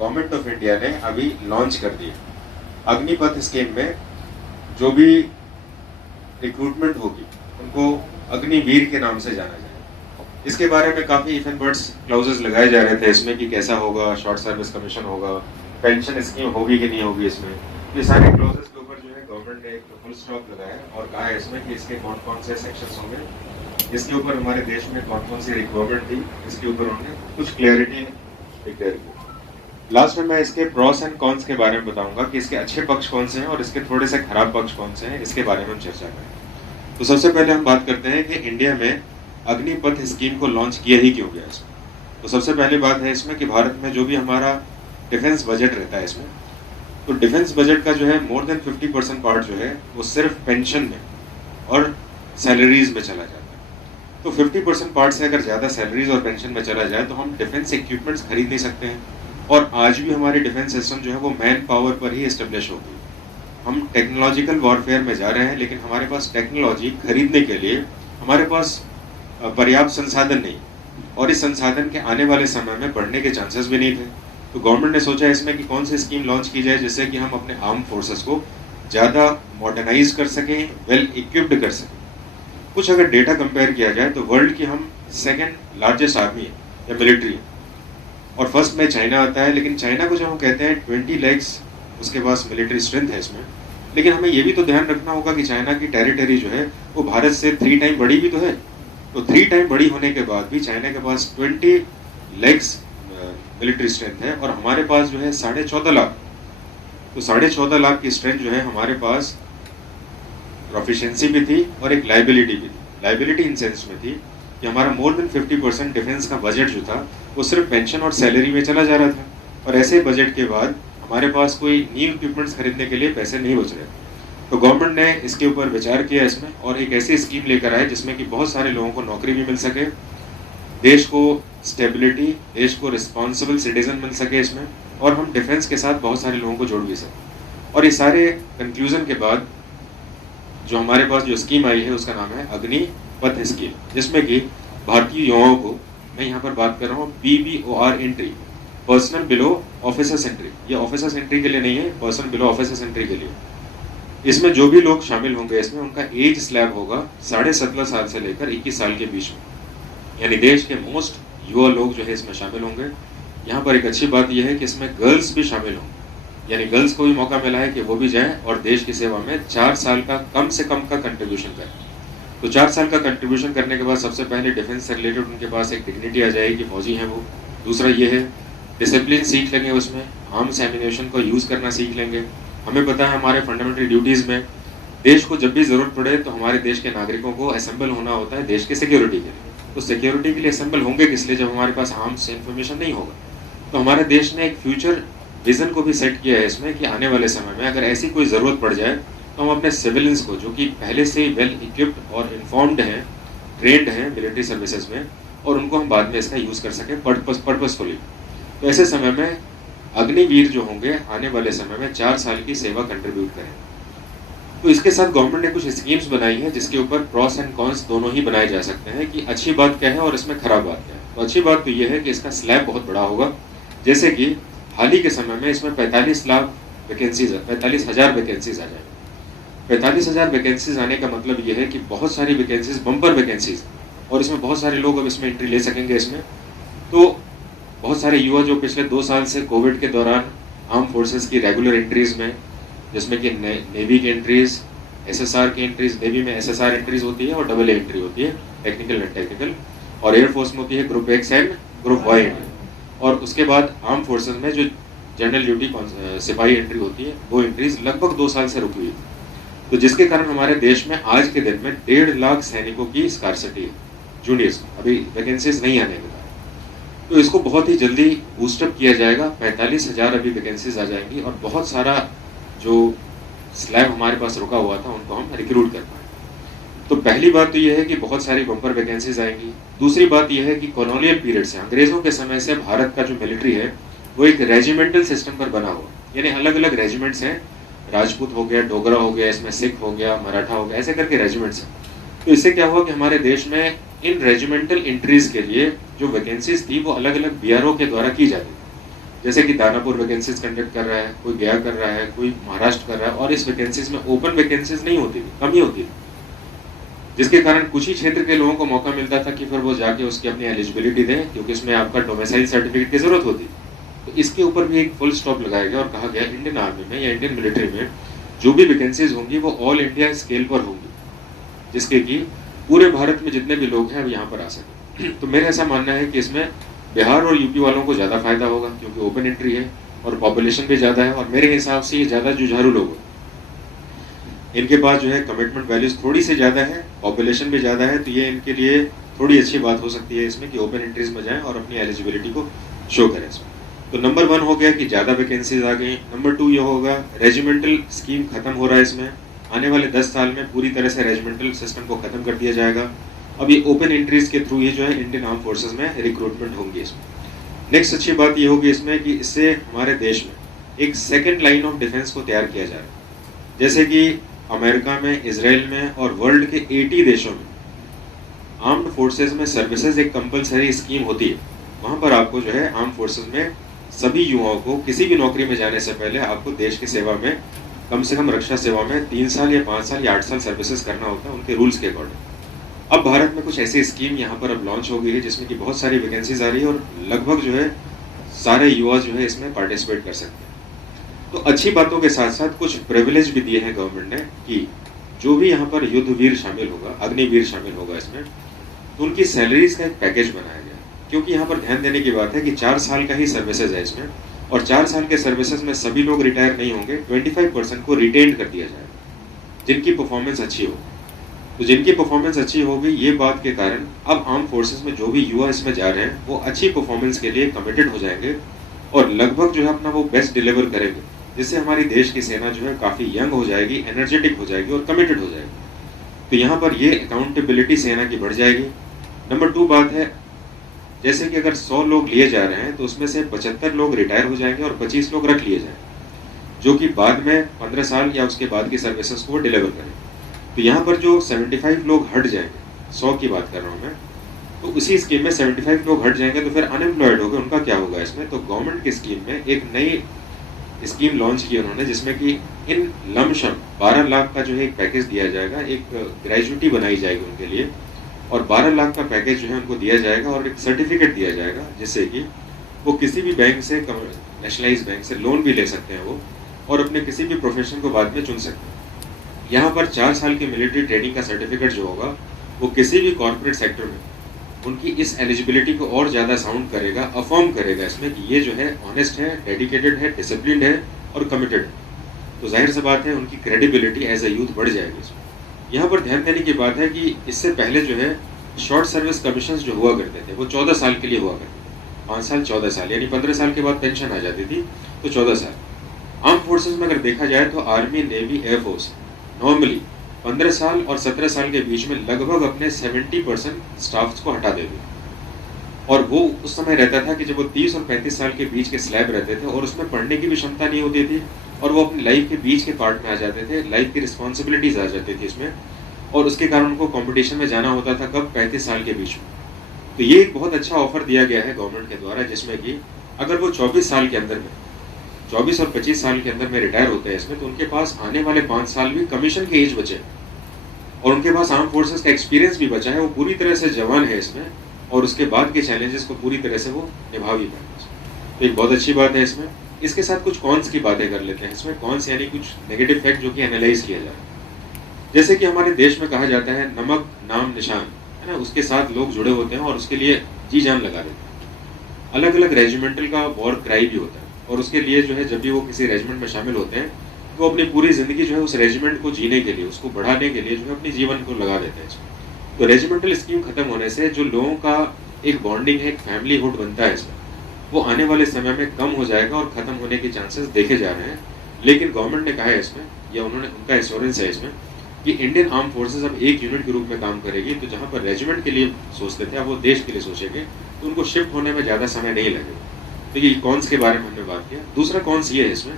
Government of India ने अभी launch कर दी है। अग्निपथ स्कीम में जो भी रिक्रूटमेंट होगी उनको अग्निवीर के नाम से जाना जाएगा। इसके बारे में काफ़ी इफ एंड बट्स क्लाउजेस लगाए जा रहे थे इसमें कि कैसा होगा, शॉर्ट सर्विस कमीशन होगा, पेंशन स्कीम होगी कि नहीं होगी। इसमें ये सारे क्लाउजेस के ऊपर जो है गवर्नमेंट ने एक फुल स्टॉप लगाया और कहा है इसमें कि इसके कौन कौन से सेक्शंस होंगे, इसके ऊपर हमारे देश में कौन कौन सी रिक्वायरमेंट थी, इसके ऊपर उन्होंने कुछ क्लैरिटी डिक्लेयर की। लास्ट में मैं इसके प्रॉस एंड कॉन्स के बारे में बताऊंगा कि इसके अच्छे पक्ष कौन से हैं और इसके थोड़े से खराब पक्ष कौन से हैं, इसके बारे में हम चर्चा करें। तो सबसे पहले हम बात करते हैं कि इंडिया में अग्निपथ स्कीम को लॉन्च किया ही क्यों गया इसमें। तो सबसे पहली बात है इसमें कि भारत में जो भी हमारा डिफेंस बजट रहता है इसमें, तो डिफेंस बजट का जो है मोर देन 50% पार्ट जो है वो सिर्फ पेंशन में और सैलरीज में चला जाता है। तो 50% पार्ट से अगर ज़्यादा सैलरीज और पेंशन में चला जाए तो हम डिफेंस इक्विपमेंट्स खरीद नहीं सकते हैं। और आज भी हमारी डिफेंस सिस्टम जो है वो मैन पावर पर ही एस्टेब्लिश हो गई। हम टेक्नोलॉजिकल वॉरफेयर में जा रहे हैं, लेकिन हमारे पास टेक्नोलॉजी खरीदने के लिए हमारे पास पर्याप्त संसाधन नहीं, और इस संसाधन के आने वाले समय में बढ़ने के चांसेस भी नहीं थे। तो गवर्नमेंट ने सोचा इसमें कि कौन सी स्कीम लॉन्च की जाए जिससे कि हम अपने आर्म फोर्सेस को ज़्यादा मॉडर्नाइज कर सकें, वेल इक्विप्ड कर सकें। कुछ अगर डेटा कंपेयर किया जाए तो वर्ल्ड की हम सेकेंड लार्जेस्ट आर्मी है या मिलिट्री है, और फर्स्ट में चाइना आता है। लेकिन चाइना को जब हम कहते हैं 20 लैक्स उसके पास मिलिट्री स्ट्रेंथ है इसमें, लेकिन हमें ये भी तो ध्यान रखना होगा कि चाइना की टेरिटरी जो है वो भारत से 3 टाइम बड़ी भी तो है। तो 3 टाइम बड़ी होने के बाद भी चाइना के पास 20 लैक्स मिलिट्री स्ट्रेंथ है और हमारे पास जो है 14.5 लाख। तो 14.5 लाख की स्ट्रेंथ जो है हमारे पास प्रोफिशिएंसी भी थी और एक लाइबिलिटी भी थी। लाइबिलिटी इन सेंस में थी कि हमारा मोर देन 50% डिफेंस का बजट जो था वो सिर्फ पेंशन और सैलरी में चला जा रहा था, और ऐसे बजट के बाद हमारे पास कोई न्यू इक्विपमेंट्स खरीदने के लिए पैसे नहीं बच रहे। तो गवर्नमेंट ने इसके ऊपर विचार किया इसमें और एक ऐसी स्कीम लेकर आए जिसमें कि बहुत सारे लोगों को नौकरी भी मिल सके, देश को स्टेबिलिटी, देश को रिस्पॉन्सिबल सिटीजन मिल सके इसमें, और हम डिफेंस के साथ बहुत सारे लोगों को जोड़ भी सकें। और ये सारे कंक्लूजन के बाद जो हमारे पास जो स्कीम आई है उसका नाम है अग्निपथ स्कीम, जिसमें कि भारतीय युवाओं को, मैं यहाँ पर बात कर रहा हूँ PBOR entry, personal below officers entry. ये ऑफिसर्स एंट्री के लिए नहीं है, पर्सनल बिलो ऑफिसर्स एंट्री के लिए। इसमें जो भी लोग शामिल होंगे इसमें उनका एज स्लैब होगा 17.5 साल से लेकर 21 साल के बीच में, यानी देश के मोस्ट युवा लोग जो है इसमें शामिल होंगे। यहाँ पर एक अच्छी बात यह है कि इसमें गर्ल्स भी शामिल होंगे, यानी गर्ल्स को भी मौका मिला है कि वो भी जाएं और देश की सेवा में 4 साल का कम से कम का कंट्रीब्यूशन करें। तो 4 साल का कंट्रीब्यूशन करने के बाद सबसे पहले डिफेंस से रिलेटेड उनके पास एक डिग्निटी आ जाएगी, फौजी हैं वो। दूसरा ये है डिसिप्लिन सीख लेंगे, उसमें आर्म्स एम्यूनेशन को यूज़ करना सीख लेंगे। हमें पता है हमारे फंडामेंटल ड्यूटीज़ में देश को जब भी ज़रूरत पड़े तो हमारे देश के नागरिकों को असेंबल होना होता है देश के सिक्योरिटी के लिए। तो सिक्योरिटी के लिए असेंबल होंगे किस लिए, जब हमारे पास आर्म्स इन्फॉर्मेशन नहीं होगा। तो हमारे देश ने एक फ्यूचर विजन को भी सेट किया है इसमें कि आने वाले समय में अगर ऐसी कोई ज़रूरत पड़ जाए तो हम अपने सिविलियंस को, जो कि पहले से वेल इक्विप्ड और इन्फॉर्म्ड हैं, ट्रेंड हैं मिलिट्री सर्विसेज में, और उनको हम बाद में इसका यूज़ कर सकें पर्पसफुली। तो ऐसे समय में अग्निवीर जो होंगे आने वाले समय में 4 साल की सेवा कंट्रीब्यूट करें। तो इसके साथ गवर्नमेंट ने कुछ स्कीम्स बनाई हैं जिसके ऊपर प्रॉस एंड कॉन्स दोनों ही बनाए जा सकते हैं कि अच्छी बात क्या है और इसमें खराब बात क्या है। तो अच्छी बात तो ये है कि इसका स्लैब बहुत बड़ा होगा, जैसे कि हाल ही के समय में इसमें 45 लाख वैकेंसीज, 45,000 वैकेंसीज आ जाएंगी। 45,000 वैकेंसीज आने का मतलब ये है कि बहुत सारी वैकेंसीज, बम्पर वैकेंसीज, और इसमें बहुत सारे लोग अब इसमें एंट्री ले सकेंगे इसमें। तो बहुत सारे युवा जो पिछले 2 साल से कोविड के दौरान आर्म फोर्सेस की रेगुलर एंट्रीज में, जिसमें कि नेवी की एंट्रीज, SSR की एंट्रीज, नेवी में SSR एंट्रीज होती है और AA एंट्री होती है, टेक्निकल एंड टेक्निकल, और एयरफोर्स में होती है group X and group Y entry, और उसके बाद आर्म फोर्सेस में जो जनरल ड्यूटी सिपाही एंट्री होती है वो एंट्रीज लगभग 2 साल से रुकी हुई थी। तो जिसके कारण हमारे देश में आज के दिन में 1.5 लाख सैनिकों की स्कार्सिटी है, जूनियर्स, अभी वैकेंसीज नहीं आने के कारण। तो इसको बहुत ही जल्दी बूस्टअप किया जाएगा, 45,000 अभी वैकेंसीज आ जाएंगी, और बहुत सारा जो स्लैब हमारे पास रुका हुआ था उनको हम रिक्रूट कर पाए। तो पहली बात तो यह है कि बहुत सारी बम्पर वैकेंसीज आएंगी। दूसरी बात यह है कि कॉलोनियल पीरियड से, अंग्रेजों के समय से भारत का जो मिलिट्री है वो एक रेजिमेंटल सिस्टम पर बना हुआ, यानी अलग अलग रेजिमेंट्स हैं, राजपूत हो गया, डोगरा हो गया, इसमें सिख हो गया, मराठा हो गया, ऐसे करके रेजिमेंट्स हैं। तो इससे क्या हुआ कि हमारे देश में इन रेजिमेंटल एंट्रीज के लिए जो वैकेंसीज थी वो अलग अलग BRO के द्वारा की जाती थी। जैसे कि दानापुर वैकेंसीज कंडक्ट कर रहा है, कोई गया कर रहा है, कोई महाराष्ट्र कर रहा है, और इस वैकेंसीज में ओपन वैकेंसीज नहीं होती थी, कम ही होती थी, जिसके कारण कुछ ही क्षेत्र के लोगों को मौका मिलता था कि फिर वो जाके उसकी अपनी एलिजिबिलिटी दें, क्योंकि उसमें आपका डोमिसाइल सर्टिफिकेट की जरूरत होती। तो इसके ऊपर भी एक फुल स्टॉप लगाया गया और कहा गया इंडियन आर्मी में या इंडियन मिलिट्री में जो भी वैकेंसीज होंगी वो ऑल इंडिया स्केल पर होंगी, जिसके कि पूरे भारत में जितने भी लोग हैं अब यहाँ पर आ सके। तो मेरा ऐसा मानना है कि इसमें बिहार और यूपी वालों को ज़्यादा फायदा होगा, क्योंकि ओपन एंट्री है और पॉपुलेशन भी ज़्यादा है, और मेरे हिसाब से ये ज़्यादा जुझारू लोग हैं, इनके पास जो है कमिटमेंट वैल्यूज थोड़ी सी ज़्यादा है, पॉपुलेशन भी ज़्यादा है, तो ये इनके लिए थोड़ी अच्छी बात हो सकती है इसमें कि ओपन एंट्रीज में जाएं और अपनी एलिजिबिलिटी को शो करें इसमें। तो नंबर 1 हो गया कि ज़्यादा वैकेंसीज आ गई। नंबर 2 ये होगा रेजिमेंटल स्कीम खत्म हो रहा है इसमें, आने वाले 10 साल में पूरी तरह से रेजिमेंटल सिस्टम को खत्म कर दिया जाएगा। अब ये ओपन एंट्रीज के थ्रू ही जो है इंडियन आर्म फोर्सेज में रिक्रूटमेंट होंगी इसमें। नेक्स्ट अच्छी बात ये होगी इसमें कि इससे हमारे देश में एक सेकेंड लाइन ऑफ डिफेंस को तैयार किया जा रहा है, जैसे कि अमेरिका में, इसराइल में और वर्ल्ड के 80 देशों में आर्म्ड फोर्सेज में सर्विसेज एक कंपलसरी स्कीम होती है। वहाँ पर आपको जो है आर्म फोर्सेज में सभी युवाओं को किसी भी नौकरी में जाने से पहले आपको देश की सेवा में कम से कम रक्षा सेवा में 3 साल या 5 साल या 8 साल सर्विसेज करना होता है उनके रूल्स के अकॉर्डिंग। अब भारत में कुछ ऐसी स्कीम यहाँ पर अब लॉन्च हो गई है जिसमें कि बहुत सारी वैकेंसीज आ रही है और लगभग जो है सारे युवा जो है इसमें पार्टिसिपेट कर सकते हैं। तो अच्छी बातों के साथ साथ कुछ प्रिविलेज भी दिए हैं गवर्नमेंट ने कि जो भी यहाँ पर युद्धवीर शामिल होगा, अग्निवीर शामिल होगा इसमें, तो उनकी सैलरीज का एक पैकेज बनाया गया। क्योंकि यहाँ पर ध्यान देने की बात है कि 4 साल का ही सर्विसेज है इसमें, और 4 साल के सर्विसेज में सभी लोग रिटायर नहीं होंगे, 25% को रिटेन कर दिया जाएगा जिनकी परफॉर्मेंस अच्छी हो। तो जिनकी परफॉर्मेंस अच्छी होगी, ये बात के कारण अब आर्म फोर्सेस में जो भी युवा इसमें जा रहे हैं वो अच्छी परफॉर्मेंस के लिए कमिटेड हो जाएंगे और लगभग जो है अपना वो बेस्ट डिलीवर करेंगे, जिससे हमारी देश की सेना जो है काफ़ी यंग हो जाएगी, एनर्जेटिक हो जाएगी और कमिटेड हो जाएगी। तो यहाँ पर ये अकाउंटेबिलिटी सेना की बढ़ जाएगी। नंबर 2 बात है, जैसे कि अगर 100 लोग लिए जा रहे हैं तो उसमें से 75 लोग रिटायर हो जाएंगे और 25 लोग रख लिए जाएंगे, जो कि बाद में 15 साल या उसके बाद की सर्विसेज को डिलीवर करेंगे। तो यहाँ पर जो 75 लोग हट जाएंगे, 100 की बात कर रहा हूँ मैं, तो उसी स्कीम में 75 लोग हट जाएंगे तो फिर अनएम्प्लॉयड हो गए, उनका क्या होगा इसमें? तो गवर्नमेंट की स्कीम में एक नई स्कीम लॉन्च की उन्होंने, जिसमें कि इन लमशम 12 लाख का जो है एक पैकेज दिया जाएगा, एक ग्रेजुटी बनाई जाएगी उनके लिए, और 12 लाख का पैकेज जो है उनको दिया जाएगा और एक सर्टिफिकेट दिया जाएगा, जिससे कि वो किसी भी बैंक से, नेशनलाइज बैंक से लोन भी ले सकते हैं वो, और अपने किसी भी प्रोफेशन को बाद में चुन सकते हैं। यहाँ पर 4 साल की मिलिट्री ट्रेनिंग का सर्टिफिकेट जो होगा वो किसी भी कॉर्पोरेट सेक्टर में उनकी इस एलिजिबिलिटी को और ज़्यादा साउंड करेगा, अफर्म करेगा इसमें कि ये जो है ऑनेस्ट है, डेडिकेटेड है, डिसिप्लिन है और कमिटेड है। तो जाहिर सी बात है उनकी क्रेडिबिलिटी एज ए यूथ बढ़ जाएगी इसमें। यहाँ पर ध्यान देने की बात है कि इससे पहले जो है शॉर्ट सर्विस कमीशन जो हुआ करते थे वो 14 साल के लिए हुआ करते थे, 5 साल 14 साल, यानी 15 साल के बाद पेंशन आ जाती थी, तो 14 साल। आर्म फोर्सेज में अगर देखा जाए तो आर्मी, नेवी, एयरफोर्स नॉर्मली 15 साल और 17 साल के बीच में लगभग अपने 70% स्टाफ्स को हटा देते, और वो उस समय रहता था कि जब वो 30 और 35 साल के बीच के स्लैब रहते थे और उसमें पढ़ने की भी क्षमता नहीं होती थी, और वो अपनी लाइफ के बीच के पार्ट में आ जाते थे, लाइफ की रिस्पॉन्सिबिलिटीज आ जाती थी इसमें, और उसके कारण उनको कंपटीशन में जाना होता था कब? 35 साल के बीच में। तो ये एक बहुत अच्छा ऑफर दिया गया है गवर्नमेंट के द्वारा, जिसमें कि अगर वो 24 साल के अंदर में, 24 और 25 साल के अंदर में रिटायर होते हैं इसमें, तो उनके पास आने वाले 5 साल भी कमीशन की एज बचे और उनके पास आर्म फोर्सेस का एक्सपीरियंस भी बचा है, वो पूरी तरह से जवान है इसमें, और उसके बाद के चैलेंजेस को पूरी तरह से वो निभा भी पाएंगे। तो एक बहुत अच्छी बात है इसमें। इसके साथ कुछ कॉन्स की बातें कर लेते हैं इसमें। कॉन्स यानी कुछ नेगेटिव फैक्ट जो कि एनालाइज किया जाए। जैसे कि हमारे देश में कहा जाता है नमक नाम निशान है ना, उसके साथ लोग जुड़े होते हैं और उसके लिए जी जान लगा देते हैं। अलग अलग रेजिमेंटल का वॉर क्राई भी होता है, और उसके लिए जो है जब भी वो किसी रेजिमेंट में शामिल होते हैं तो अपनी पूरी जिंदगी जो है उस रेजिमेंट को जीने के लिए, उसको बढ़ाने के लिए जो है अपनी जीवन को लगा देते हैं इसमें। तो रेजिमेंटल स्कीम खत्म होने से जो लोगों का एक बॉन्डिंग है, एक फैमिली हुड बनता है इसमें, वो आने वाले समय में कम हो जाएगा और खत्म होने के चांसेस देखे जा रहे हैं। लेकिन गवर्नमेंट ने कहा है इसमें, या उन्होंने, उनका एश्योरेंस है इसमें कि इंडियन आर्म फोर्सेज अब एक यूनिट के रूप में काम करेगी। तो जहाँ पर रेजिमेंट के लिए सोचते थे अब वो देश के लिए सोचेंगे, तो उनको शिफ्ट होने में ज़्यादा समय नहीं लगेगा। तो ये कॉन्स के बारे में हमने बात किया। दूसरा कॉन्स ये है इसमें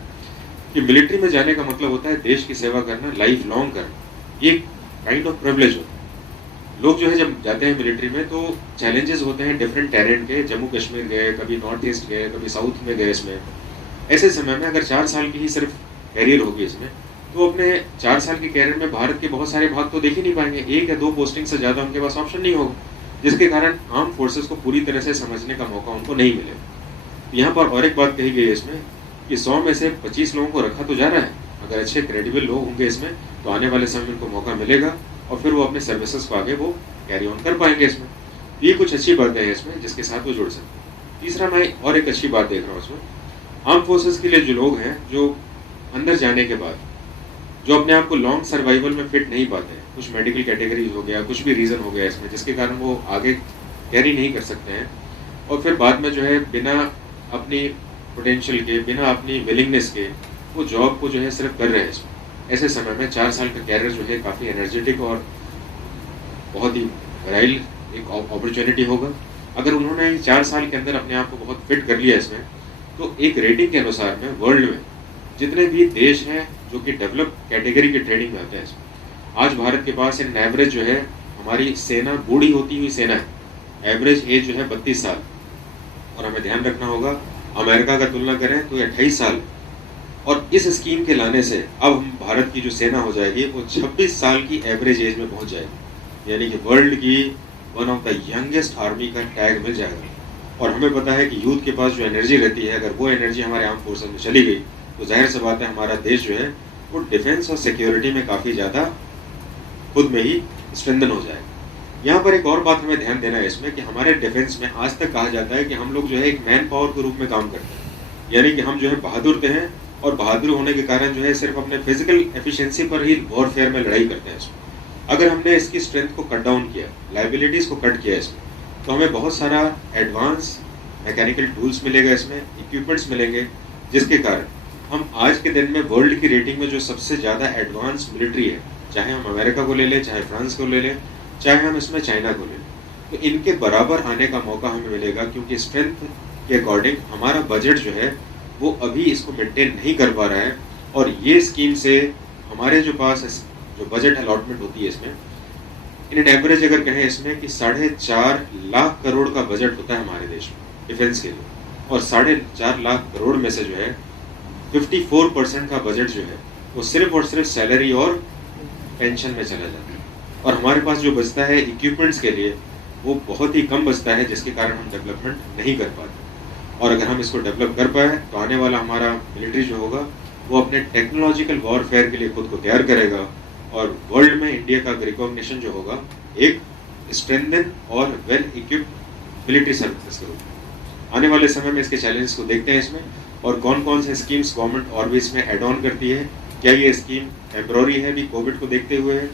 कि मिलिट्री में जाने का मतलब होता है देश की सेवा करना, लाइफ लॉन्ग करना। ये काइंड ऑफ प्रिविलेज होता है। लोग जो है जब जाते हैं मिलिट्री में तो चैलेंजेस होते हैं डिफरेंट टेरेन के। जम्मू कश्मीर गए, कभी नॉर्थ ईस्ट गए, कभी साउथ में गए। इसमें ऐसे समय में अगर 4 साल की ही सिर्फ कैरियर होगी इसमें, तो अपने 4 साल के कैरियर में भारत के बहुत सारे भाग तो देख ही नहीं पाएंगे। 1 या 2 पोस्टिंग से ज़्यादा उनके पास ऑप्शन नहीं होगा, जिसके कारण आर्म फोर्सेस को पूरी तरह से समझने का मौका उनको नहीं मिलेगा। यहाँ पर और एक बात कही गई है इसमें कि 100 में से 25 लोगों को रखा तो जा रहा है। अगर अच्छे क्रेडिबल लोग होंगे इसमें तो आने वाले समय में उनको मौका मिलेगा और फिर वो अपने सर्विसेज को आगे वो कैरी ऑन कर पाएंगे इसमें। ये कुछ अच्छी बातें हैं इसमें जिसके साथ वो जुड़ सकते हैं। तीसरा मैं और एक अच्छी बात देख रहा हूँ इसमें, आर्म फोर्सेस के लिए जो लोग हैं जो अंदर जाने के बाद जो अपने आप को लॉन्ग सर्वाइवल में फिट नहीं पाते हैं, कुछ मेडिकल कैटेगरीज हो गया, कुछ भी रीज़न हो गया इसमें जिसके कारण वो आगे कैरी नहीं कर सकते हैं और फिर बाद में जो है बिना अपनी पोटेंशियल के, बिना अपनी विलिंगनेस के वो जॉब को जो है सिर्फ कर रहे हैं इसमें। ऐसे समय में 4 साल का कैरियर जो है काफ़ी एनर्जेटिक और बहुत ही वैराइल एक अपॉर्चुनिटी होगा। अगर उन्होंने 4 साल के अंदर अपने आप को बहुत फिट कर लिया इसमें, तो एक रेटिंग के अनुसार में वर्ल्ड में जितने भी देश हैं जो कि डेवलप कैटेगरी की ट्रेनिंग में आते हैं इसमें, आज भारत के पास इन एवरेज जो है हमारी सेना बूढ़ी होती हुई सेना है। एवरेज एज जो है 32 साल और हमें ध्यान रखना होगा अमेरिका का तुलना करें तो 28 साल। और इस स्कीम के लाने से अब हम भारत की जो सेना हो जाएगी वो 26 साल की एवरेज एज में पहुंच जाएगी, यानी कि वर्ल्ड की one of the youngest army का टैग मिल जाएगा। और हमें पता है कि यूथ के पास जो एनर्जी रहती है, अगर वो एनर्जी हमारे आर्म फोर्सेस में चली गई तो जाहिर सी बात है हमारा देश जो है वो डिफेंस और सिक्योरिटी में काफ़ी ज़्यादा खुद में ही स्ट्रेंथन हो जाएगा। यहाँ पर एक और बात हमें ध्यान देना है इसमें कि हमारे डिफेंस में आज तक कहा जाता है कि हम लोग जो है एक मैन पावर के रूप में काम करते हैं, यानी कि हम जो है बहादुर थे हैं और बहादुर होने के कारण जो है सिर्फ अपने फिजिकल एफिशिएंसी पर ही वॉरफेयर में लड़ाई करते हैं इसमें। अगर हमने इसकी स्ट्रेंथ को कट डाउन किया, लाइबिलिटीज़ को कट किया इसमें, तो हमें बहुत सारा एडवांस मैकेनिकल टूल्स मिलेगा इसमें, इक्विपमेंट्स मिलेंगे, जिसके कारण हम आज के दिन में वर्ल्ड की रेटिंग में जो सबसे ज़्यादा एडवांस मिलिट्री है, चाहे हम अमेरिका को ले लें, चाहे फ्रांस को ले लें, चाहे हम इसमें चाइना को ले लें, तो इनके बराबर आने का मौका हमें मिलेगा। क्योंकि स्ट्रेंथ के अकॉर्डिंग हमारा बजट जो है वो अभी इसको मेंटेन नहीं कर पा रहा है। और ये स्कीम से हमारे जो पास जो बजट अलॉटमेंट होती है इसमें, इन एवरेज अगर कहें इसमें कि 4.5 लाख करोड़ का बजट होता है हमारे देश में डिफेंस के लिए, और 4.5 लाख करोड़ में से जो है 54% का बजट जो है वो सिर्फ और सिर्फ सैलरी और पेंशन में चला जाता है। और हमारे पास जो बचता है इक्विपमेंट्स के लिए वो बहुत ही कम बचता है, जिसके कारण हम डेवलपमेंट नहीं कर पाते। और अगर हम इसको डेवलप कर पाए तो आने वाला हमारा मिलिट्री जो होगा वो अपने टेक्नोलॉजिकल वॉरफेयर के लिए खुद को तैयार करेगा और वर्ल्ड में इंडिया का रिकॉग्निशन जो होगा एक स्ट्रेंथन और वेल इक्विप्ड मिलिट्री सर्विसेज के रूप में। आने वाले समय में इसके चैलेंजेस को देखते हैं इसमें, और कौन कौन से स्कीम्स गवर्नमेंट और भी इसमें एड ऑन करती है। क्या ये स्कीम टेम्प्रोरी है भी कोविड को देखते हुए है,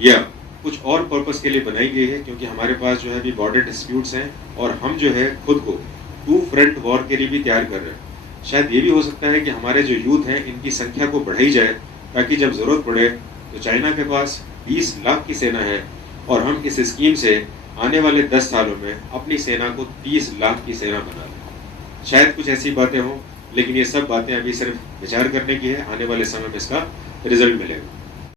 या कुछ और पर्पस के लिए बनाई गई है, क्योंकि हमारे पास जो है अभी बॉर्डर डिस्प्यूट्स हैं और हम जो है खुद को 2 फ्रंट वॉर के लिए भी तैयार कर रहे हैं। शायद ये भी हो सकता है कि हमारे जो यूथ हैं इनकी संख्या को बढ़ाई जाए, ताकि जब ज़रूरत पड़े तो चाइना के पास 20 लाख की सेना है और हम इस स्कीम से आने वाले 10 सालों में अपनी सेना को 30 लाख की सेना बना लें। शायद कुछ ऐसी बातें हों, लेकिन ये सब बातें अभी सिर्फ विचार करने की है, आने वाले समय में इसका रिजल्ट मिलेगा।